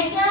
Hands up.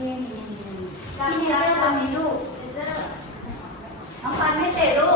นี่นี่นี่นี่นี่มีลูกน้องฟันไม่เตะลูก